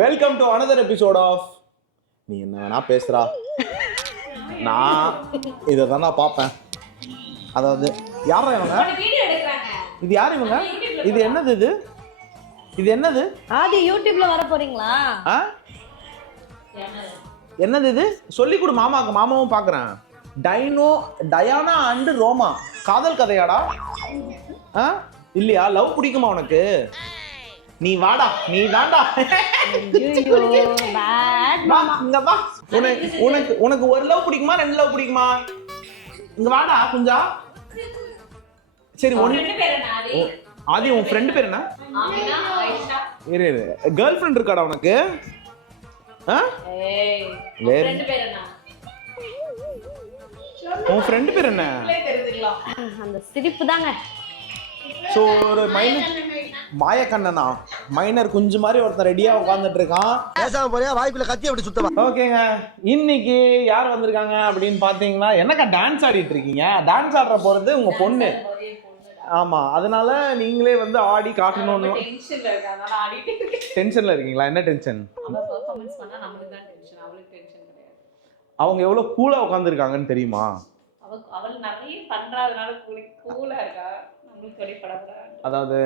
Welcome to another episode of நீ என்ன வேணா பேசுறா. நான் இதை தான் நான் பார்ப்பேன். அதாவது யாரா இவங்க? இது யார் இவங்க? இது என்னது? இது என்னது? ஆதி யூடியூப்ல வர போறீங்களா? என்னது இது? சொல்லி கொடு மாமாக்கு. மாமாவும் பார்க்குறேன். டயானா அண்ட் ரோமா காதல் கதையாடா? இல்லையா? லவ் பிடிக்குமா உனக்கு? நீ வாடா, நீ தாண்டா. உனக்கு ஒரு லவ் பிடிக்குமா, ரெண்டு லவ் பிடிக்குமா? இங்க வாடா குஞ்சா. சரி, ஆதி உன் ஃப்ரெண்ட் பேர் என்ன? இரு, கேர்ள் ஃப்ரெண்ட் இருக்காடா உனக்கு? உன் ஃப்ரெண்ட் பேர் என்ன? அந்த சிரிப்பு தாங்க. ஸோ ஒரு மாயக்கண்ணனா மைனர் குஞ்சு மாதிரி ஒருத்தன் ரெடியா உட்காந்துட்டு இருக்கான். பேசாம போறியா? வாய்ப்புல கத்தி அப்படி சுத்தவா? ஓகேங்க, இன்னைக்கு யார் வந்திருக்காங்க அப்படின்னு பாத்தீங்கன்னா, என்னக்கா டான்ஸ் ஆடிட்டு இருக்கீங்க? டான்ஸ் ஆடுற போறது உங்க பொண்ணு. ஆமா, அதனால நீங்களே வந்து ஆடி காட்டணும்னு. டென்ஷன்ல இருக்கீங்களா? என்ன டென்ஷன்? அவங்க எவ்வளவு கூலா உட்காந்துருக்காங்கன்னு தெரியுமா? அதாவது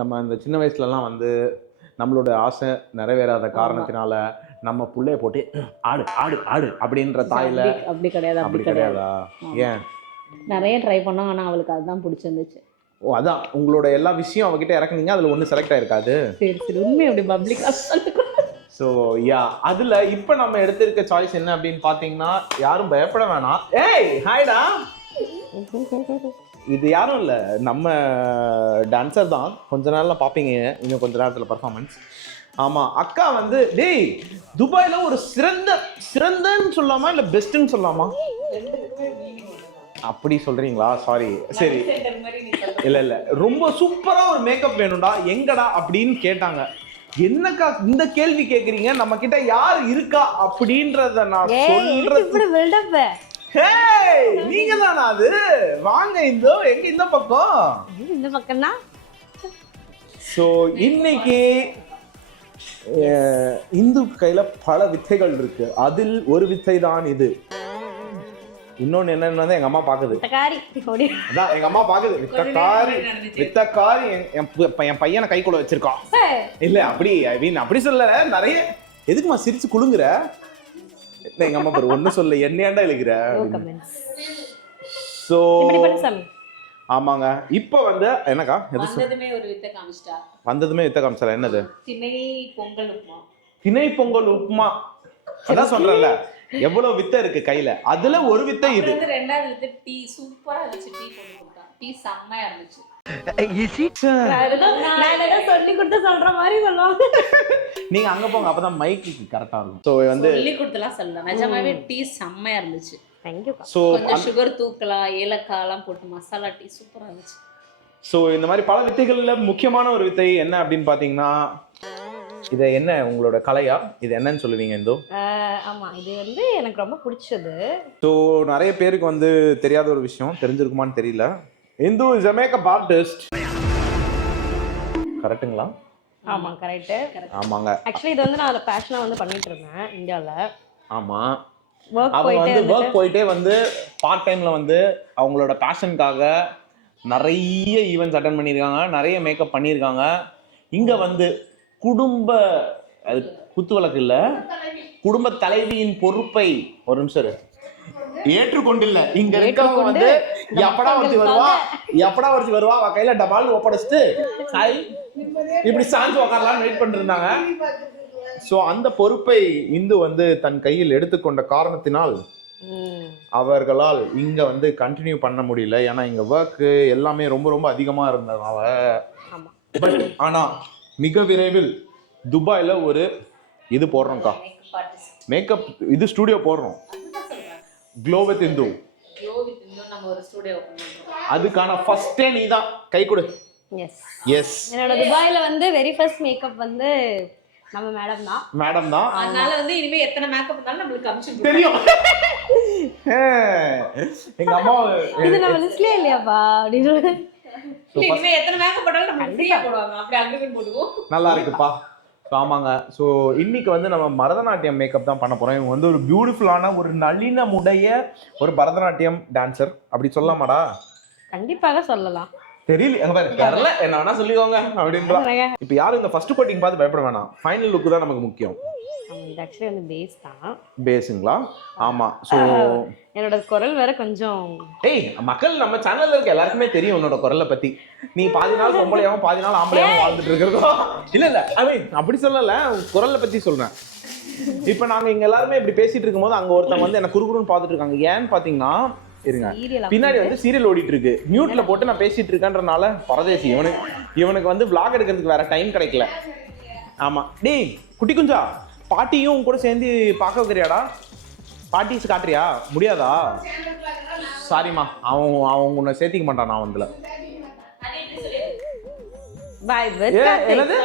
நம்ம இந்த சின்ன வயசுலலாம் வந்து நம்மளோட ஆசை நிறைவேறாத காரணத்தினால நம்ம புள்ளைய போட்டு ஆடு ஆடு ஆடு அப்படின்ற தாயில அப்படி கிடையாது. அப்படி கிடையாதா? ஏன்? நிறைய ட்ரை பண்ணோம், ஆனா அவளுக்கு அதுதான் பிடிச்சிருந்துச்சு. ஓ, அதான் உங்களோட எல்லா விஷயம் அவகிட்ட இறக்குனீங்க, அதுல ஒண்ணு செலக்ட் ஆயிருக்காது. சரி சரி, உண்மை அப்படி பப்ளிக்கா சொல்லுங்க. ஸோ யா, அதுல இப்ப நம்ம எடுத்திருக்க சாய்ஸ் என்ன அப்படின்னு பாத்தீங்கன்னா, யாரும் பயப்பட வேணாம். ஏய் ஹாய்டா. இது யாரும் இல்லை, நம்ம டான்ஸர் தான். கொஞ்ச நாள்ல பார்ப்பீங்க, இன்னும் கொஞ்ச நேரத்தில் பர்ஃபார்மன்ஸ். ஆமாம், அக்கா வந்து டேய் துபாயில் ஒரு சிறந்தன்னு சொல்லலாமா இல்லை பெஸ்ட்டுன்னு சொல்லலாமா? அப்படி சொல்கிறீங்களா? சாரி. சரி, இல்லை ரொம்ப சூப்பராக ஒரு மேக்கப் வேணும்டா, எங்கடா அப்படின்னு கேட்டாங்க. என்னக்கா இந்த கேள்வி கேட்குறீங்க? நம்ம கிட்ட யார் இருக்கா அப்படின்றத நான் சொல்றது. நீங்க தானா அது? வாங்க, இந்த பக்கம். சோ இன்னைக்கு இந்து கையில பல வித்தைகள் இருக்கு. அதில் ஒரு வித்தை தான் இது. இன்னொன்னு என்னன்னு எங்க அம்மா பாக்குது. அதான் எங்க அம்மா பாக்குது. வித்தக்காரி என் பையனை கைக்குள்ள வச்சிருக்கான். இல்ல அப்படி அப்படி சொல்ல. நிறைய எதுக்குமா சிரிச்சு குலுங்குற? எங்க அம்மா பாரு ஒண்ணு சொல்ல, என்னையாண்டா இழுக்கிற? சோ ஆமாங்க, இப்ப வந்து என்னக்கா வந்ததுமே ஒரு வித்தை காமிச்சிட்டா. வந்ததுமே வித்தை காமிச்சா. என்னது? திணை பொங்கல் உப்புமா. திணை பொங்கல் உப்புமா. அதான் சொல்றேன்ல, எவ்வளவு வித்தை இருக்கு கையில. அதுல ஒரு வித்தை இது. ரெண்டாவது வித்தை டீ. சூப்பரா இருந்துச்சு. டீ போட்டு கொடுத்தா. டீ செம்மையா இருந்துச்சு. சொல்லி கொடுத்து சொல்ற மாதிரி சொல்லுவாங்க. நீங்க அங்க போங்க, அப்பதான் மைக்கு கரெக்டா இருக்கும். சோ வந்து சொல்லி கொடுத்தலாம் சொல்லலாம். நிஜமாவே டீ செம்மையா இருந்துச்சு. தேங்க்யூ. சோ கொஞ்சம் சுகர் தூக்கலாம், ஏலக்காய் எல்லாம் போட்டு மசாலா டீ சூப்பரா இருந்துச்சு. சோ இந்த மாதிரி பல வித்தைகள்ல முக்கியமான ஒரு வித்தை என்ன அப்படின்னு பாத்தீங்கன்னா, இது என்ன உங்களோட கலையா? இது என்னன்னு சொல்லுவீங்க இந்தோ? ஆமா, இது வந்து எனக்கு ரொம்ப பிடிச்சது. ஸோ நிறைய பேருக்கு வந்து தெரியாத ஒரு விஷயம், தெரிஞ்சிருக்குமான்னு தெரியல. Hindu is a makeup artist. கரெக்ட்டுங்களா? ஆமா கரெக்ட். ஆமாங்க. ஆக்சுவலி இது வந்து நான் பேஷனா வந்து பண்ணிட்டு இருந்தேன் இந்தியால. ஆமா, ஒர்க் போயிட்டே வந்து பார்ட் டைம்ல வந்து அவங்களோட பேஷனுக்காக நிறைய ஈவெண்ட்ஸ் அட்டன் பண்ணியிருக்காங்க, நிறைய மேக்கப் பண்ணியிருக்காங்க. இங்க வந்து குடும்ப குத்துவிளக்கு இல்ல, குடும்ப தலைவியின் பொறுப்பை ஒரு நிமிஷம் ஏற்றுக்கொண்டில்ல. இங்க இருக்கவங்க வந்து எப்படா ஒருத்தி வருவா அவ கையில டபால் ஒப்படைச்சிட்டு இப்படி சாஞ்சு உக்காரலாம்னு வெயிட் பண்ணிட்டு இருந்தாங்க. ஸோ அந்த பொறுப்பை இந்து வந்து தன் கையில் எடுத்துக்கொண்ட காரணத்தினால் அவர்களால் இங்க வந்து கண்டினியூ பண்ண முடியல. ஏன்னா இங்க ஒர்க் எல்லாமே ரொம்ப ரொம்ப அதிகமா இருந்ததுனால. பட் ஆனா மிக விரைவில் துபாயில ஒரு இது போடுறோம்க்கா, மேக்கப் இது ஸ்டுடியோ போடுறோம். Glow with Indu. அதுக்கான ஃபர்ஸ்டே நீ தான் கை கொடு. எஸ், என்னோட துபாயில வந்து வெரி ஃபர்ஸ்ட் மேக்கப் வந்து நம்ம மேடம் தான். அதனால வந்து இனிமே எத்தனை மேக்கப் இருந்தாலும் நமக்கு கமிஷன் தெரியும். எங்க அம்மா இது நம்ம லிஸ்ட்லயே இல்லையாப்பா அப்படின்னு இனிமே எத்தனை மேக்கப் போட்டாலும் நம்ம ஃப்ரீயா போடுவாங்க. அப்படியே அக்ரிமென்ட் போடுவோம். நல்லா இருக்குப்பா. ஆமாங்க. ஸோ இன்னைக்கு வந்து நம்ம பரதநாட்டியம் மேக்கப் தான் பண்ண போறோம். இவங்க வந்து ஒரு பியூட்டிஃபுல்லான ஒரு நளினமுடைய ஒரு பரதநாட்டியம் டான்சர் அப்படி சொல்லலாமாடா? கண்டிப்பாக சொல்லலாம். தெரியல அங்க பாரு தெரியல என்ன வேணா சொல்லிக்கோங்க அப்படின்றா. இப்போ யாரும் இந்த ஃபர்ஸ்ட் கோட்டிங் பார்த்து பயப்பட வேணாம். ஃபைனல் லுக் தான் நமக்கு முக்கியம். இது ஆக்சுவலி வந்து பேஸ் தான். பேஸுங்களா? ஆமா. ஸோ என்னோட குரல் வேற கொஞ்சம் மக்கள் நம்ம சேனல்ல இருக்க எல்லாருக்குமே தெரியும் உன்னோட குரலை பத்தி. நீ பாதி நாள் பொம்பளையாவும் பாதி நாள் ஆம்பளையாவும் வாழ்ந்துட்டு இருக்கிறதோ. இல்ல ஐ மீன் அப்படி சொல்லல, குரலை பத்தி சொல்றேன். இப்ப நாங்க இங்க எல்லாருமே இப்படி பேசிட்டு இருக்கும்போது அங்க ஒருத்தவங்க வந்து என்ன குறுகுறுன்னு பாத்துட்டு இருக்காங்க. ஏன்னு பாத்தீங்கன்னா இருங்க பின்னாடி வந்து சீரியல் ஓடிட்டு இருக்கு. மியூட்ல போட்டு நான் பேசிட்டு இருக்கேன்றனால பரதேசி இவனுக்கு வந்து vlog எடுக்கிறதுக்கு வேற டைம் கிடைக்கல. ஆமா டேய் குட்டி குஞ்சா, பாட்டியும் கூட சேர்ந்து பார்க்க வைக்கிறியாடா? பாட்டிஸ் காட்டுறியா? முடியாதா? சாரிம்மா, அவன் உன்னை சேர்த்திக்க மாட்டான். நான் வந்துல என்னது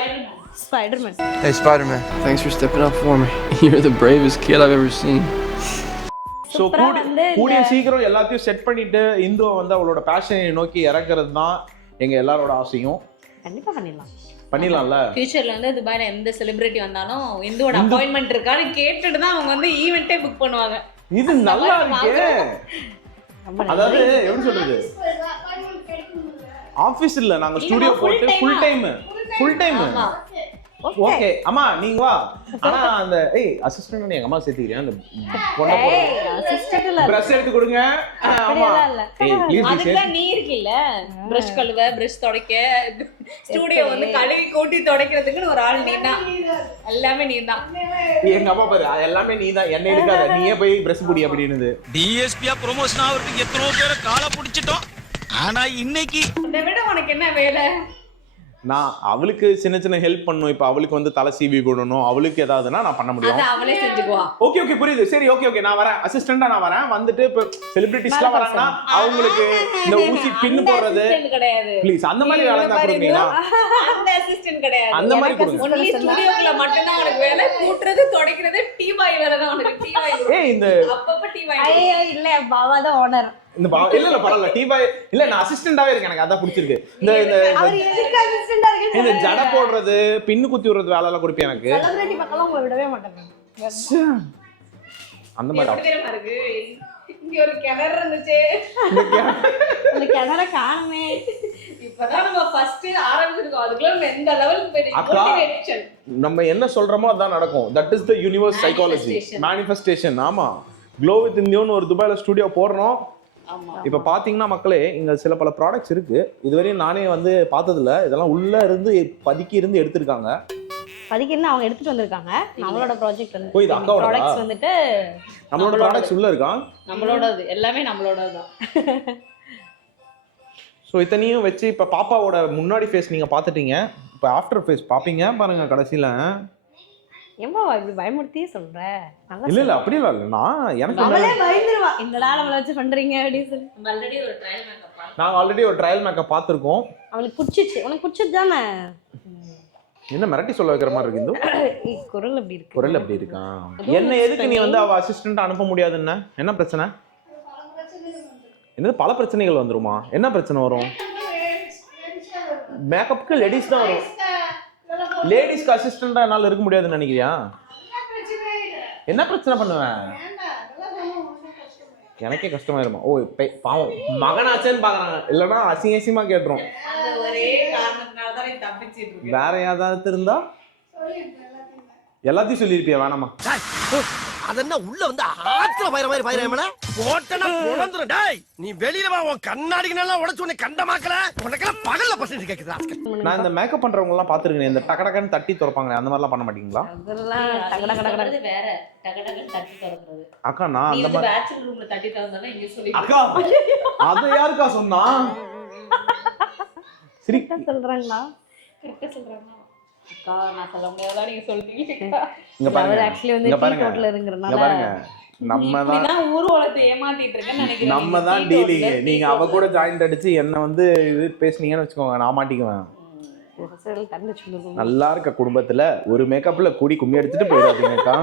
Spider-Man. Hey Spider-Man, thanks for stepping up for me. You're the bravest kid I've ever seen. So கூடிய சீக்கிரம் எல்லாத்தையும் செட் பண்ணிட்டு இந்துவை வந்து அவளோட பேஷனை நோக்கி இறக்குறது தான் எங்க எல்லாரோட ஆசையும். கண்டிப்பா பண்ணிடலாம்ல. ஃபியூச்சர்ல வந்து துபாய்ல எந்த செலிபிரிட்டி வந்தாலும் இந்துவோட அப்பாயின்மெண்ட் இருக்கான்னு கேட்டுட்டு தான் அவங்க வந்து ஈவென்ட்டே புக் பண்ணுவாங்க. இது நல்லா இருக்கே. அதாவது எப்படி சொல்றது, ஆபீஸ் இல்ல நாங்க ஸ்டுடியோ போட்டு ஃபுல் டைம். ஓகே அம்மா நீங்க வா. ஆனா அந்த அசிஸ்டன்ட் எங்க அம்மா சேர்த்துக்கிறேன். அந்த பொண்ணை அசிஸ்டன்ட் இல்ல, பிரஷ் எடுத்து கொடுங்க. ஆமா அதுக்கு நீ இருக்கீல்ல, பிரஷ் கழுவ, பிரஷ் துடைக்க, ஸ்டுடியோ வந்து கழுவி கூட்டி துடைக்கிறதுக்கு ஒரு ஆள் நீ தான். எல்லாமே நீ தான். எங்க அம்மா பாரு எல்லாமே நீ தான். என்ன எடுக்காத, நீயே போய் பிரஷ் குடி அப்படினது. டிஎஸ்பியா ப்ரமோஷன் ஆவறதுக்கு எத்தனை பேரை காலை பிடிச்சிட்டோம். ஆனா இன்னைக்கு இதை விட உனக்கு என்ன வேலை? நான் அவளுக்கு சின்ன சின்ன ஹெல்ப் பண்ணும். இப்போ அவளுக்கு வந்து தலை சீவி போடணும், அவளுக்கு ஏதாவதுன்னா நான் பண்ண முடியும். அவளே செஞ்சுக்குவா. ஓகே புரியுது. சரி ஓகே நான் வரேன், அசிஸ்டண்டா நான் வரேன். வந்துட்டு இப்போ செலிபிரிட்டிஸ்லாம் வராங்கன்னா அவங்களுக்கு இந்த ஊசி பின் போடுறது கிடையாது. ப்ளீஸ் அந்த மாதிரி வேலை தான் கொடுப்பீங்களா? அந்த அசிஸ்டன்ட் கிடையாது. அந்த மாதிரி கொடுங்க. ஒன்லி ஸ்டுடியோக்குள்ள மட்டும் தான் உனக்கு வேலை. கூட்றது துடைக்கிறது டீ பாய் வேலை தான் உனக்கு. டீ பாய் இந்த அப்பப்ப டீ பாய் இல்ல பாவா தான் ஓனர். இந்த இல்ல பரவாயில்ல, டீ பாய் இல்ல, நான் அசிஸ்டண்டாவே இருக்கேன். எனக்கு அதான் பிடிச்சிருக்கு. இந்த அவர் எதுக்கு அசிஸ்டண்டா இருக்கீங்க? இந்த ஜட போடுறது, பின்னு குத்தி விடுறது வேலை எல்லாம் கொடுப்பேன் எனக்கு. செலிபிரிட்டி பக்கம்லாம் உங்களை விடவே மாட்டாங்க. அந்த மாதிரி எப்படி இருக்கு? இங்க ஒரு கிணறு இருந்துச்சு, அந்த கிணற காணுமே. இப்பதான் நம்ம ஃபர்ஸ்ட் ஆரம்பிச்சிருக்கோம். அதுக்குள்ள எந்த லெவலுக்கு போயிடுச்சு. நம்ம என்ன சொல்றோமோ அதான் நடக்கும். That is the universe psychology, manifestation. ஆமா, க்ளோ வித் இந்தியான்னு ஒரு துபாயில ஸ்டுடியோ போடுறோம். இப்ப பாத்தீங்கன்னா மக்களே, இங்க சில பல ப்ராடக்ட்ஸ் இருக்கு. இதுவரையும் நானே வந்து பார்த்ததில்ல. இதெல்லாம் உள்ள இருந்து பதுக்கி இருந்து எடுத்திருக்காங்க. பதுக்கின்னு அவங்க எடுத்துட்டு வந்திருக்காங்க. நம்மளோட ப்ராஜெக்ட் வந்து இது அக்காவோட ப்ராடக்ட்ஸ் வந்துட்டு நம்மளோட ப்ராடக்ட்ஸ் உள்ள இருக்கான். நம்மளோடது எல்லாமே நம்மளோடதான். ஸோ இத்தனையும் வச்சு இப்போ பாப்பாவோட முன்னாடி ஃபேஸ் நீங்கள் பார்த்துட்டீங்க. இப்போ ஆஃப்டர் ஃபேஸ் பார்ப்பீங்க பாருங்க கடைசியில். ஏம்பா இப்படி பயமுறுத்தியே சொல்ற? இல்ல அப்படி இல்ல. நான் எனக்கு அவளே பயந்துருவா, என்னடா நம்மள வச்சு பண்றீங்க அப்படின்னு சொல்லி. நாங்கள் ஆல்ரெடி ஒரு ட்ரையல் மேக்கப் பார்த்துருக்கோம். அவளுக்கு பிடிச்சிச்சு. உனக்கு பிடிச்சது தானே? என்ன மிரட்டி சொல்ல வைக்கிற மாதிரி இருக்கு இந்த குரல் அப்படி இருக்கு. குரல் அப்படி இருக்கா? என்ன எதுக்கு நீ வந்து அவ அசிஸ்டன்ட் அனுப்ப முடியாதுன்னு என்ன பிரச்சனை? என்னது பல பிரச்சனைகள் வந்துருமா? என்ன பிரச்சனை வரும்? மேக்கப்புக்கு லேடிஸ் தான் வரும். லேடிஸ்க்கு அசிஸ்டண்டா என்னால இருக்க முடியாதுன்னு நினைக்கிறியா? என்ன பிரச்சனை பண்ணுவேன்? எனக்கே கஷ்டமாயிருமா? ஓ பாவம் மகனாச்சேன்னு பாக்குறாங்க. இல்லைன்னா அசிங்கமா கேட்டுரும். வேற ஏதாவது இருந்தா எல்லாத்தையும் சொல்லிருப்பியா? வேணாமா? அதென்ன உள்ள வந்து ஆத்துல பயிர மாதிரி பயிரமல போட்டனா பொளந்துரும். டேய் நீ வெளியில வா, உன் கண்ணாடிக்கு நல்லா உடைச்சு உன்னை கண்டமாக்கல. உனக்கெல்லாம் பகல்ல பசங்க கேக்குதா? நான் இந்த மேக்கப் பண்றவங்க எல்லாம் பாத்துருக்கேன். இந்த டக்கடக்கன்னு தட்டி திறப்பாங்களே, அந்த மாதிரிலாம் பண்ண மாட்டீங்களா? அதெல்லாம் டகடகடகட வேற டகடகன்னு தட்டி திறக்கிறது. அக்கா நான் அந்த மாதிரி பேச்சுலர் ரூம்ல தட்டி திறந்தானே இங்க சொல்லி. அக்கா அத யாருக்கா சொன்னா? சிரிக்க சொல்றாங்களா? கிட்ட சொல்றாங்க. அக்கா நான் சொல்ல முடியாதா, நீங்க சொல்றீங்க. இங்க பாருங்க, ஆக்சுவலி வந்து இங்க டீ பாருங்க, ஹோட்டல்ல இருங்கறனால இங்க பாருங்க. நம்ம தான் ஊர் உலகத்தை ஏமாத்திட்டு இருக்கேன்னு நினைக்கிறேன். நம்ம தான் டீலிங். நீங்க அவ கூட ஜாயிண்ட் அடிச்சு என்ன வந்து இது பேசுனீங்கன்னு வச்சுக்கோங்க, நான் மாட்டிக்குவேன். நல்லா இருக்க குடும்பத்துல ஒரு மேக்கப்ல கூடி கும்மி அடிச்சுட்டு போயிடாதீங்கக்கா.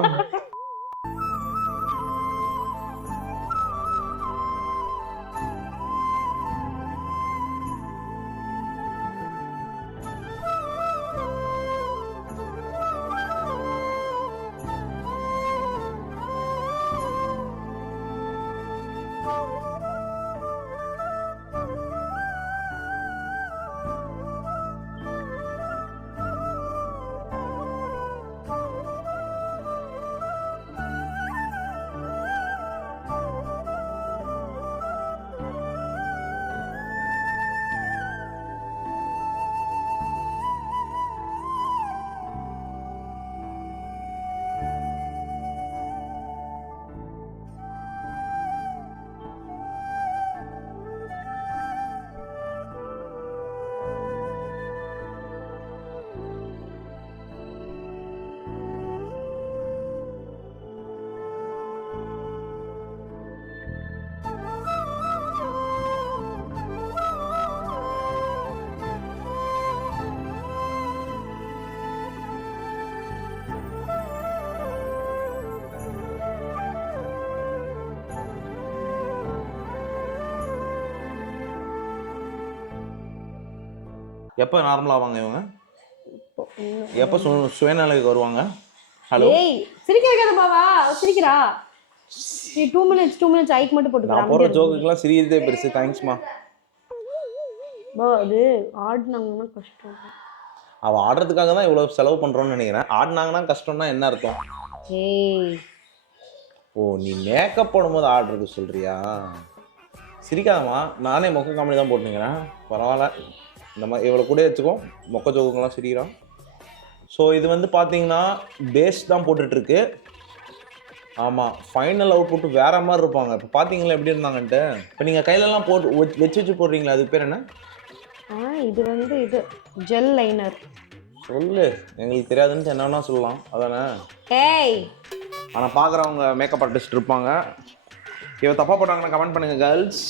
எப்போ நார்மலாக ஆவாங்க இவங்க? எப்போ சுயநிலைக்கு வருவாங்க? ஹலோ ஏய் சிரிக்க வைக்காத பாவா, சிரிக்கிறா. நீ 2 minutes ஐக்கு மட்டும் நான் போட்டுக்கலாம். போகிற ஜோக்குக்கெல்லாம் சிரிக்கிறதே பெருசு. தேங்க்ஸ்மா. பா அது ஆடுனாங்கன்னா கஷ்டம். அவள் ஆடுறதுக்காக தான் இவ்வளோ செலவு பண்ணுறோன்னு நினைக்கிறேன். ஆடினாங்கன்னா கஷ்டம்னா என்ன அர்த்தம்? ஏய் ஓ, நீ மேக்கப் போடும்போது ஆடுறது சொல்கிறியா? சிரிக்காதம்மா, நானே மொக்க காமெடி தான் போட்டுங்கிறேன். பரவாயில்ல, இந்த மாதிரி இவ்வளோ கூட வச்சுக்கோ. மொக்க ஜோக்குங்கெல்லாம் சிரிக்கிறான். ஸோ இது வந்து பார்த்தீங்கன்னா பேஸ் தான் போட்டுட்ருக்கு. ஆமாம், ஃபைனல் அவுட் புட்டு வேறு மாதிரி இருப்பாங்க. இப்போ பார்த்தீங்களா எப்படி இருந்தாங்கன்ட்டு. இப்போ நீங்கள் கையிலலாம் போட்டு வச்சு போடுறீங்களா, அதுக்கு பேர் என்ன? இது வந்து இது ஜெல் லைனர். சொல்லு, எங்களுக்கு தெரியாதுன்னு என்ன வேணா சொல்லலாம், அதானே? ஏய் ஆனால் பார்க்குறவங்க மேக்கப் ஆர்டிஸ்ட் இருப்பாங்க. இவ தப்பாக போட்டாங்கன்னா கமெண்ட் பண்ணுங்க கேர்ள்ஸ்.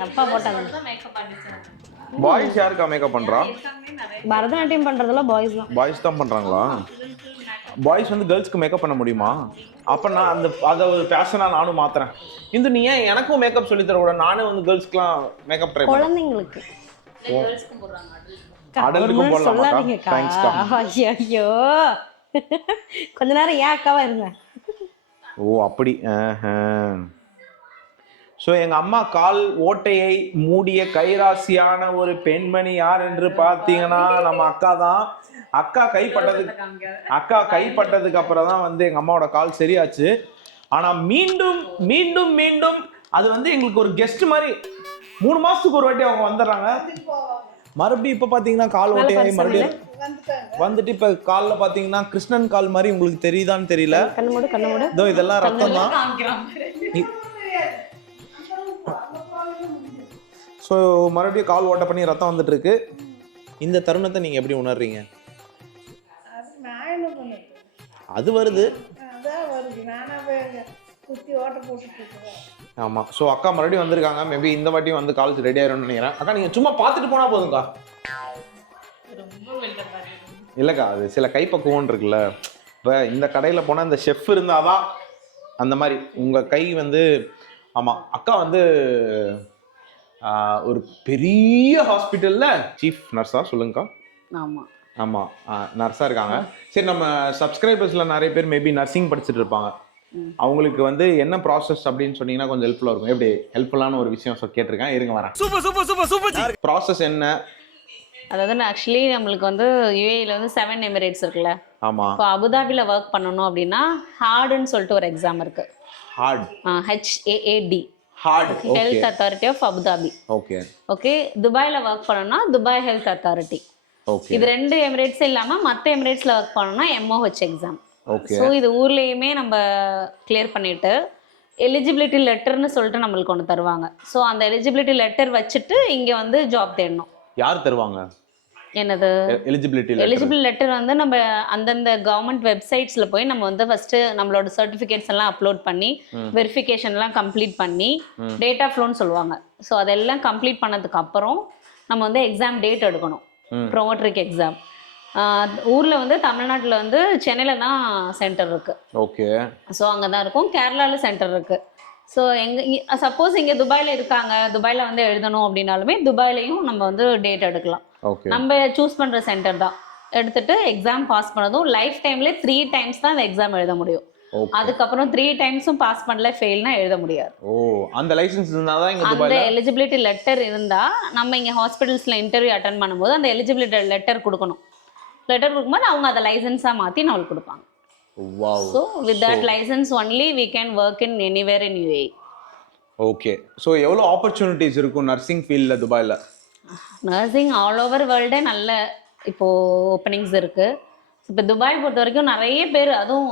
தப்பா போட்டாங்க. பாய்ஸ் யாருக்கா மேக்கப் பண்ணுறா? பரதநாட்டியம் பண்றதெல்லாம் பாய்ஸ் தான். பாய்ஸ் தான் பண்ணுறாங்களா? பாய்ஸ் வந்து கேர்ள்ஸ்க்கு மேக்கப் பண்ண முடியுமா? அப்போ நான் அதை ஒரு பேஷனாக நானும் மாற்றுறேன். இந்த நீ ஏன் எனக்கும் மேக்கப் சொல்லித்தரக்கூடாது? நானும் வந்து கேர்ள்ஸ்க்குலாம் மேக்கப் ட்ரை பண்ணுறேன். குழந்தைங்களுக்கு அடலுக்கும் போடலாமாக்கா? தேங்க்ஸ்க்கா. ஐயோ கொஞ்ச நேரம் ஏன் அக்காவா இருங்க. ஓ அப்படி. ஸோ எங்கள் அம்மா கால் ஓட்டையை மூடிய கைராசியான ஒரு பெண்மணி யார் என்று பார்த்தீங்கன்னா நம்ம அக்கா தான். அக்கா கைப்பட்டதுக்கு அப்புறம் தான் வந்து எங்கள் அம்மாவோட கால் சரியாச்சு. ஆனால் மீண்டும் மீண்டும் மீண்டும் அது வந்து எங்களுக்கு ஒரு கெஸ்ட் மாதிரி 3 மாதத்துக்கு ஒரு வாட்டி அவங்க வந்துடுறாங்க. மறுபடியும் இப்போ பார்த்தீங்கன்னா கால் ஓட்டையாகி மறுபடியும் வந்துட்டு இப்போ காலில் பார்த்தீங்கன்னா கிருஷ்ணன் கால் மாதிரி. உங்களுக்கு தெரியுதான்னு தெரியல. கண்ணு இதோ இதெல்லாம் ரத்தம் தான். ஸோ மறுபடியும் கால் ஓட்ட பண்ணி ரத்தம் வந்துட்டு இருக்கு. இந்த தருணத்தை நீங்கள் எப்படி உணர்றீங்க? அது வருது. ஆமாம். ஸோ அக்கா மறுபடியும் வந்திருக்காங்க. மேபி இந்த வாட்டியும் வந்து காலேஜ் ரெடி ஆயிரும்னு நினைக்கிறேன். அக்கா நீங்கள் சும்மா பார்த்துட்டு போனால் போதும்க்கா. இல்லைக்கா, அது சில கைப்பக்குவம் இருக்குல்ல. இப்போ இந்த கடையில் போனால் இந்த ஷெஃப் இருந்தாதான் அந்த மாதிரி உங்கள் கை வந்து. ஆமாம், அக்கா வந்து ஒரு பெரிய ஹாஸ்பிட்டலில் சீஃப் நர்ஸா சொல்லுங்கக்கா. ஆமாம் ஆமாம், நர்ஸாக இருக்காங்க. சரி, நம்ம சப்ஸ்கிரைபர்ஸில் நிறைய பேர் மேபி நர்சிங் படிச்சுட்டு இருப்பாங்க. அவங்களுக்கு வந்து என்ன ப்ராசஸ் அப்படின்னு சொன்னீங்கன்னா கொஞ்சம் ஹெல்ப்ஃபுல்லாக இருக்கும். எப்படி ஹெல்ப்ஃபுல்லான ஒரு விஷயம் கேட்டிருக்கேன், இருங்க வரேன். சூப்பர். ப்ராசஸ் என்ன? அதாவது ஆக்சுவலி நம்மளுக்கு வந்து யுஏஇல வந்து 7 எமிரேட்ஸ் இருக்குல்ல. ஆமாம். இப்போ அபுதாபியில் ஒர்க் பண்ணணும் அப்படின்னா ஹார்டுன்னு சொல்லிட்டு ஒரு எக்ஸாம் இருக்கு. HAAD. HAAD. HAAD. Health authority of Abu Dhabi. Okay. துபாயில் ஒர்க் பண்ணணும்னா துபாய் ஹெல்த் அத்தாரிட்டி. இது 2 எமிரேட்ஸ் இல்லாமல் மற்ற எமிரேட்ஸில் ஒர்க் பண்ணணும்னா MOH எக்ஸாம். ஸோ இது ஊர்லேயுமே நம்ம கிளியர் பண்ணிட்டு எலிஜிபிலிட்டி லெட்டர்னு சொல்லிட்டு நம்மளுக்கு ஒன்று தருவாங்க. ஸோ அந்த எலிஜிபிலிட்டி லெட்டர் வச்சுட்டு இங்கே வந்து ஜாப் தேடணும். யார் தருவாங்க? என்னது எலிஜிபிள் லெட்டர் வந்து நம்ம அந்தந்த கவர்மெண்ட் வெப்சைட்ஸில் போய் நம்ம வந்து ஃபர்ஸ்ட் நம்மளோட சர்டிஃபிகேட்ஸ் எல்லாம் அப்லோட் பண்ணி வெரிஃபிகேஷன்லாம் கம்ப்ளீட் பண்ணி டேட்டா ஃப்ளோன்னு சொல்லுவாங்க. ஸோ அதெல்லாம் கம்ப்ளீட் பண்ணதுக்கு அப்புறம் நம்ம வந்து எக்ஸாம் டேட் எடுக்கணும். ப்ரோமோட்ரிக் எக்ஸாம் ஊரில் வந்து தமிழ்நாட்டில் வந்து சென்னையில் தான் சென்டர் இருக்குது. ஓகே. ஸோ அங்கே தான் இருக்கும். கேரளாவில் சென்டர் இருக்குது. ஸோ சப்போஸ் இங்கே துபாயில் இருக்காங்க, துபாயில் வந்து எழுதணும் அப்படின்னாலுமே துபாயிலையும் நம்ம வந்து டேட் எடுக்கலாம். நம்ம சூஸ் பண்ணுற சென்டர் தான் எடுத்துட்டு எக்ஸாம் பாஸ் பண்ணதும் லைஃப் டைம்ல 3 times தான் அந்த எக்ஸாம் எழுத முடியும். அதுக்கப்புறம் 3 times பாஸ் பண்ணல ஃபெயில்னா எழுத முடியாது. ஓ, அந்த லைசென்ஸ் இருந்தா தான் இங்க துபாயில. அந்த எலிஜிபிலிட்டி லெட்டர் இருந்தா நம்ம இங்க ஹாஸ்பிடல்ஸ்ல இன்டர்வியூ அட்டெண்ட் பண்ணும்போது அந்த எலிஜிபிலிட்டி லெட்டர் கொடுக்கணும். லெட்டர் கொடுக்கும்போது அவங்க அதை லைசென்ஸா மாத்தி நம்மளுக்கு கொடுப்பாங்க. Wow. So with that license only we can work in anywhere in UAE. Okay. So எவ்வளவு ஆப்பர்ச்சுனிட்டிஸ் இருக்கும் நர்சிங் ஃபீல்ட்ல துபாயில? நர்சிங் ஆல் ஓவர் வேர்ல்டே நல்ல இப்போ ஓப்பனிங்ஸ் இருக்கு. இப்போ துபாய் பொறுத்த வரைக்கும் நிறைய பேர், அதுவும்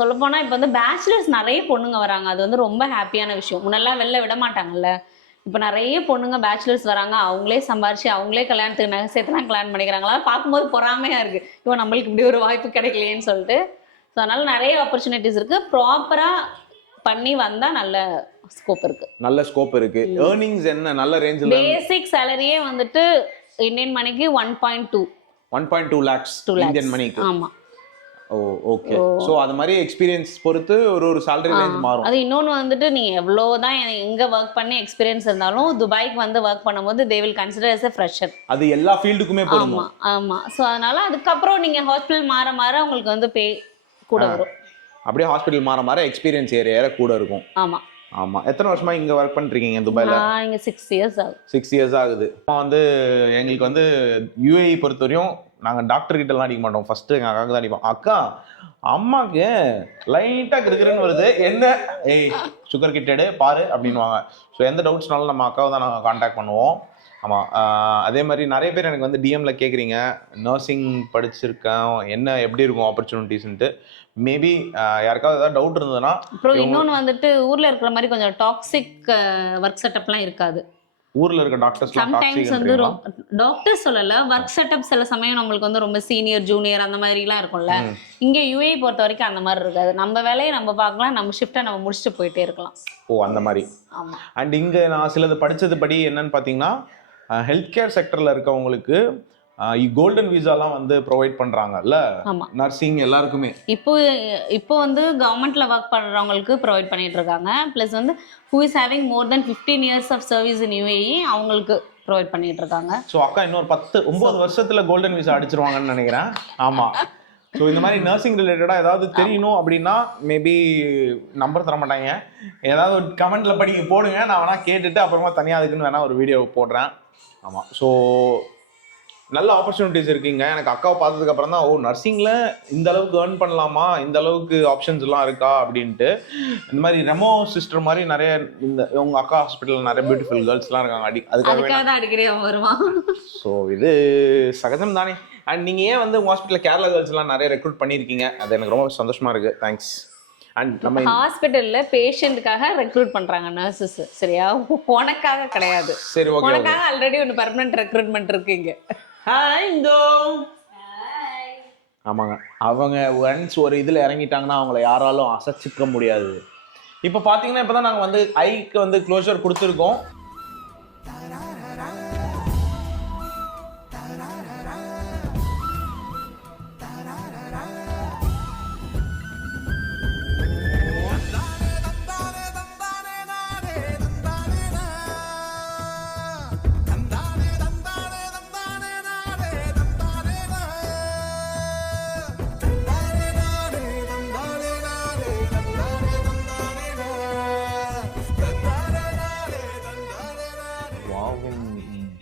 சொல்லப்போனால் இப்போ வந்து பேச்சுலர்ஸ் நிறைய பொண்ணுங்க வராங்க. அது வந்து ரொம்ப ஹாப்பியான விஷயம். முன்னெல்லாம் வெளில விட மாட்டாங்கல்ல. இப்போ நிறைய பொண்ணுங்க பேச்சுலர்ஸ் வராங்க. அவங்களே சம்பாரிச்சு அவங்களே கல்யாணத்துக்கு நகை சேர்த்துலாம் கல்யாணம் பண்ணிக்கிறாங்களா. பார்க்கும்போது பொறாமையாக இருக்குது, இப்போ நம்மளுக்கு இப்படி ஒரு வாய்ப்பு கிடைக்கலையேன்னு சொல்லிட்டு. ஸோ அதனால நிறைய ஆப்பர்ச்சுனிட்டிஸ் இருக்குது. ப்ராப்பராக பண்ணி வந்தால் நல்ல ஸ்கோப் இருக்குது. நல்ல ஸ்கோப் இருக்குது. ஏர்னிங்ஸ் என்ன நல்ல ரேஞ்சில்? பேசிக் சேலரியே வந்துட்டு இந்தியன் மணிக்கு 1.2 lakhs இந்தியன் மணிக்கு. ஆமாம். ஓ ஓகே. ஸோ அது மாதிரி எக்ஸ்பீரியன்ஸ் பொறுத்து ஒரு salary ரேஞ்ச் மாறும். அது இன்னொன்று வந்துட்டு நீங்கள் எவ்வளோதான் எங்கே ஒர்க் பண்ணி எக்ஸ்பீரியன்ஸ் இருந்தாலும் துபாய்க்கு வந்து ஒர்க் பண்ணும்போது they will consider as a fresher. அது எல்லா ஃபீல்டுக்குமே பொருந்தும். ஆமாம். ஸோ அதனால அதுக்கப்புறம் நீங்கள் ஹாஸ்பிட்டல் மாற உங்களுக்கு வந்து பே கூட வரும். அப்படியே ஹாஸ்பிட்டல் மாற எக்ஸ்பீரியன்ஸ் ஏற கூட இருக்கும். ஆமாம். எத்தனை வருஷமா இங்க ஒர்க் பண்ணிருக்கீங்க துபாய்ல? நான் இங்கே 6 years ஆகுது. 6 years ஆகுது. வந்து எங்களுக்கு வந்து UAE பொறுத்தவரையும் நாங்க டாக்டர் கிட்ட எல்லாம் அடிக்க மாட்டோம். ஃபர்ஸ்ட் எங்க அக்காவுக்கு தான் அடிப்போம். அக்கா அம்மாக்கு லைட்டா கிருக்குன்னு வருது, என்ன ஏய் சுகர் கிட்டடு பாரு அப்படின்வாங்க. ஸோ எந்த டவுட்ஸ்னாலும் நம்ம அக்காவை தான் நாங்கள் கான்டாக்ட் பண்ணுவோம். ஆமாம். அதே மாதிரி நிறைய பேர் எனக்கு வந்து டிஎம்ல கேட்குறீங்க, நர்சிங் படிச்சிருக்கேன் என்ன எப்படி இருக்கும் ஆப்பர்ச்சுனிட்டிஸ்ன்ட்டு. மேபி யாருக்காவது ஏதாவது டவுட் இருந்ததுன்னா. அப்புறம் இன்னொன்று வந்துட்டு ஊரில் இருக்கிற மாதிரி கொஞ்சம் டாக்ஸிக் ஒர்க் செட்டப்லாம் இருக்காது. ஊர்ல இருக்க டாக்டர்ஸ் சம்டைம்ஸ் வந்து டாக்டர்ஸ் சொல்லல, ஒர்க் செட்டப் சில சமயம் நம்மளுக்கு வந்து ரொம்ப சீனியர் ஜூனியர் அந்த மாதிரிலாம் இருக்கும்ல. இங்கே UAE பொறுத்த வரைக்கும் அந்த மாதிரி இருக்காது. நம்ம வேலையை நம்ம பார்க்கலாம், நம்ம ஷிஃப்ட்டை நம்ம முடிச்சுட்டு போயிட்டே இருக்கலாம். ஓ அந்த மாதிரி. ஆமாம். அண்ட் இங்கே நான் சிலது படித்தது படி என்னன்னு பார்த்தீங்கன்னா, ஹெல்த் கேர் செக்டரில் இருக்கவங்களுக்கு கோல்டன் விசாலாம் வந்து ப்ரொவைட் பண்ணுறாங்கல்ல. ஆமாம். நர்சிங் எல்லாருக்குமே இப்போ வந்து கவர்மெண்ட்ல ஒர்க் பண்ணுறவங்களுக்கு ப்ரொவைட் பண்ணிட்டு இருக்காங்க. ப்ளஸ் வந்து who is having more than 15 years of service in UAE அவங்களுக்கு ப்ரொவைட் பண்ணிட்டு இருக்காங்க. ஸோ அக்கா இன்னொரு 9 வருஷத்துல கோல்டன் விசா அடிச்சிருவாங்கன்னு நினைக்கிறேன். ஆமாம். ஸோ இந்த மாதிரி நர்சிங் ரிலேட்டடாக ஏதாவது தெரியணும் அப்படின்னா மேபி நம்பர் தர மாட்டாங்க, ஏதாவது ஒரு கமெண்ட்ல போடுங்க, நான் வேணா கேட்டுட்டு அப்புறமா தனியாக அதுக்குன்னு வேணா ஒரு வீடியோ போடுறேன். ஆமாம். ஸோ நல்ல ஆப்பர்ச்சுனிட்டிஸ் இருக்குங்க. எனக்கு அக்காவை பார்த்ததுக்கு அப்புறம் தான் நர்சிங்ல இந்த அளவுக்கு ஏர்ன் பண்ணலாமா, இந்த அளவுக்கு ஆப்ஷன்ஸ் எல்லாம் இருக்கா அப்படின்ட்டு. இந்த மாதிரி ரெமோ சிஸ்டர் மாதிரி நிறைய இந்த உங்க அக்கா ஹாஸ்பிட்டல் நிறைய பியூட்டிஃபுல் கேர்ள்ஸ்லாம் இருக்காங்க. அதுக்காக தான் அடிக்கடி வருவான். ஸோ இது சகஜம் தானே. அண்ட் நீங்க ஏன் வந்து உங்க ஹாஸ்பிட்டல் கேரளா கேர்ள்ஸ் எல்லாம் நிறைய ரெக்ரூட் பண்ணியிருக்கீங்க, அது எனக்கு ரொம்ப சந்தோஷமா இருக்கு. தேங்க்ஸ். அண்ட் நம்ம ஹாஸ்பிட்டல்ல பேஷண்ட்காக ரெக்ரூட் பண்றாங்க நர்சஸ், சரியா? உனக்காக கிடையாது. சரி ஓகே. உனக்காக ஆல்ரெடி ஒரு பெர்மனன்ட் ரெக்ரூட்மெண்ட் இருக்கு இங்க. ஆமாங்க. அவங்க ஒன்ஸ் ஒரு இதில் இறங்கிட்டாங்கன்னா அவங்கள யாராலும் அசைச்சிக்க முடியாது. இப்போ பார்த்தீங்கன்னா இப்போ தான் நாங்கள் வந்து ஐக்கு வந்து க்ளோஷர் கொடுத்துருக்கோம்.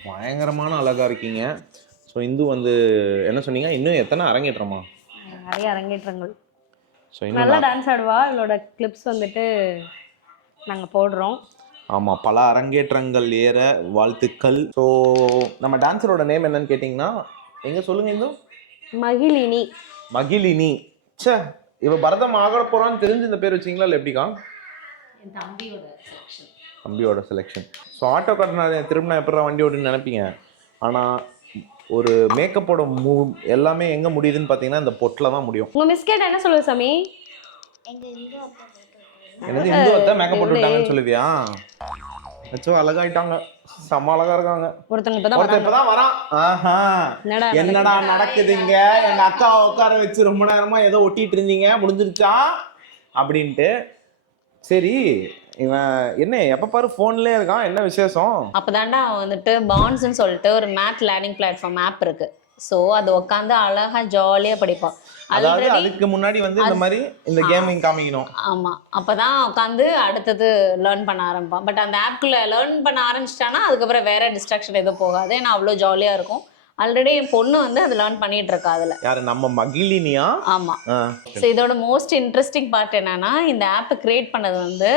பயங்கரமான அழகா இருக்கீங்க. ஸோ இந்து வந்து என்ன சொன்னீங்க, இன்னும் எத்தனை அரங்கேற்றமா? நிறைய அரங்கேற்றங்கள். ஸோ நல்லா டான்ஸ் ஆடுவா. இவளோட கிளிப்ஸ் வந்துட்டு நாங்கள் போடுறோம். ஆமாம், பல அரங்கேற்றங்கள் ஏற வாழ்த்துக்கள். ஸோ நம்ம டான்ஸரோட நேம் என்னன்னு கேட்டிங்கன்னா எங்க சொல்லுங்க இந்து? மகிழினி. மகிழினி. சே, இவ பரதம் ஆக போறான்னு தெரிஞ்சு இந்த பேர் வச்சிங்களா இல்லை எப்படிக்கா? என் தம்பியோட செலெக்ஷன். ஸோ ஆட்டோ கட்டினா திரும்பினா எப்படா வண்டி ஓடுன்னு நினைப்பீங்க. ஆனால் ஒரு மேக்கப்போட எல்லாமே எங்கே முடியுதுன்னு பார்த்தீங்கன்னா இந்த பொட்டில் தான் முடியும். உங்கள் மிஸ்கேட் என்ன சொல்லுவ சாமி? எனக்கு இந்து வத்த மேக்கப் போட்டு விட்டாங்கன்னு சொல்லுவியா? அச்சோ அழகாயிட்டாங்க, செம்ம அழகா இருக்காங்க. ஒருத்தன் இப்பதான் வரான். ஆஹா, என்னடா நடக்குதுங்க, எங்க அக்கா உட்கார வச்சு ரொம்ப நேரமா ஏதோ ஒட்டிட்டு இருந்தீங்க, முடிஞ்சிருச்சா அப்படின்ட்டு. சரி, இவன் என்ன எப்ப பாரு போன்லயே இருக்கான், என்ன விசேஷம்? அப்பதான்டா வந்துட்டு பாண்ட்ஸ்ன்னு சொல்லிட்டு ஒரு மேத் லேர்னிங் பிளாட்ஃபார்ம் ஆப் இருக்கு. ஸோ அது உட்காந்து அழகா ஜாலியா படிப்பான். அதாவது அதுக்கு முன்னாடி வந்து இந்த மாதிரி இந்த கேமிங் காமிக்கணும். ஆமா, அப்பதான் உட்காந்து அடுத்தது லேர்ன் பண்ண ஆரம்பிப்பான். பட் அந்த ஆப்குள்ள லேர்ன் பண்ண ஆரம்பிச்சிட்டானா அதுக்கப்புறம் வேற டிஸ்ட்ராக்ஷன் எதுவும் போகாது. ஏன்னா அவ்வளோ ஜாலியா இருக்கும். ஆல்ரெடி என் பொண்ணு வந்து அது லேர்ன் பண்ணிட்டு இருக்கா. அதுல யாரு, நம்ம மகிழினியா? ஆமா. ஸோ இதோட மோஸ்ட் இன்ட்ரெஸ்டிங் பார்ட் என்னன்னா, இந்த ஆப்பை கிரியேட் பண்ணது வந்து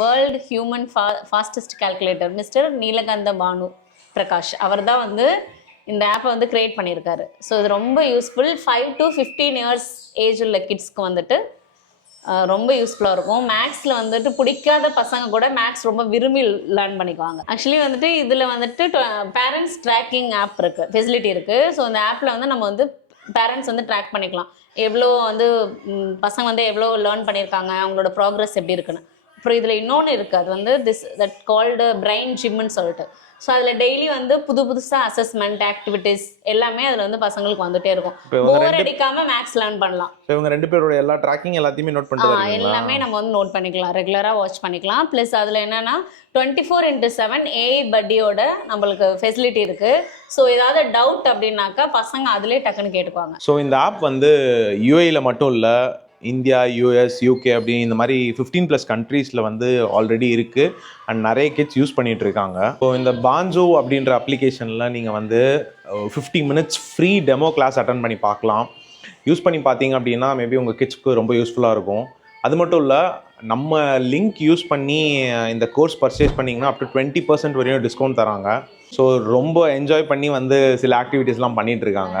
world human fastest calculator mister Neelakanta Bhanu Prakash. அவர் தான் வந்து இந்த ஆப்பை வந்து கிரியேட் பண்ணியிருக்காரு. ஸோ இது ரொம்ப யூஸ்ஃபுல். 5 to 15 years ஏஜ் உள்ள கிட்ஸ்க்கு வந்துட்டு ரொம்ப யூஸ்ஃபுல்லாக இருக்கும். மேக்ஸில் வந்துட்டு பிடிக்காத பசங்க கூட மேக்ஸ் ரொம்ப விரும்பி லேர்ன் பண்ணிக்குவாங்க. ஆக்சுவலி வந்துட்டு இதில் வந்துட்டு பேரண்ட்ஸ் ட்ராக்கிங் ஆப் இருக்குது, ஃபெசிலிட்டி இருக்குது. ஸோ இந்த ஆப்பில் வந்து நம்ம வந்து பேரண்ட்ஸ் வந்து ட்ராக் பண்ணிக்கலாம், எவ்வளோ வந்து பசங்க வந்து எவ்வளோ லேர்ன் பண்ணியிருக்காங்க, அவங்களோட ப்ராக்ரஸ் எப்படி இருக்குன்னு. அப்புறம் இதில் இன்னொன்று இருக்குது, அது வந்து தட் கால்டு பிரெயின் ஜிம்னு சொல்லிட்டு. ஸோ அதில் டெய்லி வந்து புதுசாக அசஸ்மெண்ட் ஆக்டிவிட்டீஸ் எல்லாமே அதில் வந்து பசங்களுக்கு வந்துட்டே இருக்கும். போர் அடிக்காமல் மேக்ஸ் லேர்ன் பண்ணலாம். இவங்க 2 பேரோட எல்லா ட்ராக்கிங் எல்லாத்தையுமே நோட் பண்ணிட்டு எல்லாமே நம்ம வந்து நோட் பண்ணிக்கலாம், ரெகுலராக வாட்ச் பண்ணிக்கலாம். ப்ளஸ் அதில் என்னென்னா 24/7 ஏஐ பட்டியோட நம்மளுக்கு ஃபெசிலிட்டி இருக்குது. ஸோ ஏதாவது டவுட் அப்படின்னாக்கா பசங்க அதிலே டக்குன்னு கேட்டுக்குவாங்க. ஸோ இந்த ஆப் வந்து யூஏயில் மட்டும் இல்லை, இந்தியா, யூஎஸ், யூகே அப்படி இந்த மாதிரி 15+ கண்ட்ரீஸில் வந்து ஆல்ரெடி இருக்குது அண்ட் நிறைய கிட்ஸ் யூஸ் பண்ணிகிட்டு இருக்காங்க. ஸோ இந்த பான்ஜோ அப்படின்ற அப்ளிகேஷனில் நீங்கள் வந்து 50 minutes free demo class attend பண்ணி பார்க்கலாம். யூஸ் பண்ணி பார்த்தீங்க அப்படின்னா மேபி உங்கள் கிட்ஸ்க்கு ரொம்ப யூஸ்ஃபுல்லாக இருக்கும். அது மட்டும் இல்லை, நம்ம லிங்க் யூஸ் பண்ணி இந்த கோர்ஸ் பர்ச்சேஸ் பண்ணிங்கன்னா அப் டு 20% வரையும் டிஸ்கவுண்ட் தராங்க. ஸோ ரொம்ப என்ஜாய் பண்ணி வந்து சில ஆக்டிவிட்டீஸ்லாம் பண்ணிகிட்டு இருக்காங்க.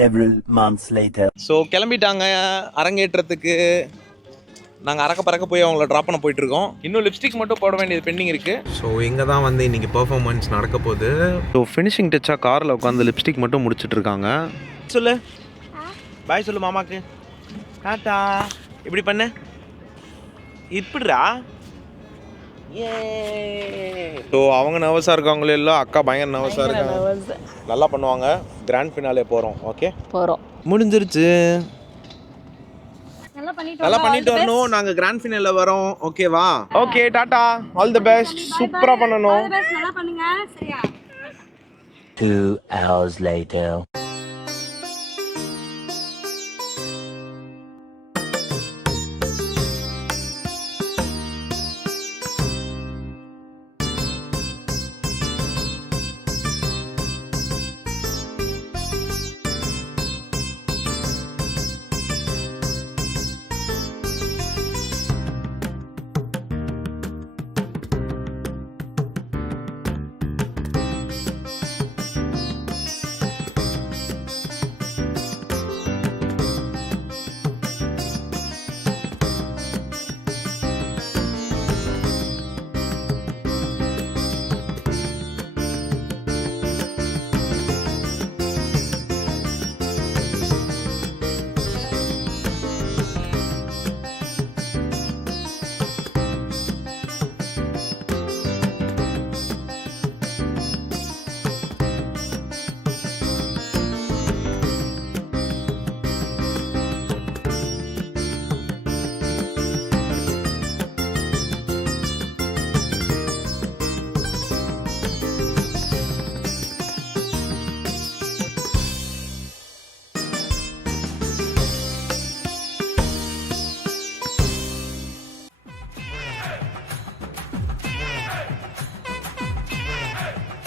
Several months later. ஸோ கிளம்பிட்டாங்க அரங்கேற்றத்துக்கு. நாங்கள் அறக்க பறக்க போய் அவங்கள ட்ராப் பண்ண போயிட்டுருக்கோம். இன்னும் லிப்ஸ்டிக்ஸ் மட்டும் போட வேண்டியது பெண்டிங் இருக்குது. ஸோ இங்கே தான் வந்து இன்றைக்கி பர்ஃபார்மன்ஸ் நடக்க போகுது. ஸோ ஃபினிஷிங் டச்சாக காரில் உட்காந்து லிப்ஸ்டிக் மட்டும் முடிச்சிட்ருக்காங்க. சொல்லு பாய் சொல்லு மாமாக்கு. டாட்டா. இப்படி பண்ண இப்படிரா. ஸோ அவங்க நர்வஸாக இருக்காங்களே இல்லை, அக்கா பயங்கர நர்வஸாக இருக்காங்க. நல்லா பண்ணுவாங்க. கிராண்ட் ஃபினாலே போகிறோம். ஓகே போகிறோம், முடிஞ்சிருச்சு. நல்லா பண்ணிட்டு all the வரணும். நாங்கள் கிராண்ட் ஃபினாலே வரோம். ஓகேவா? Okay tata, all the best. சூப்பராக பண்ணணும். நல்லா பண்ணுங்க. சரியா? 2 hours later.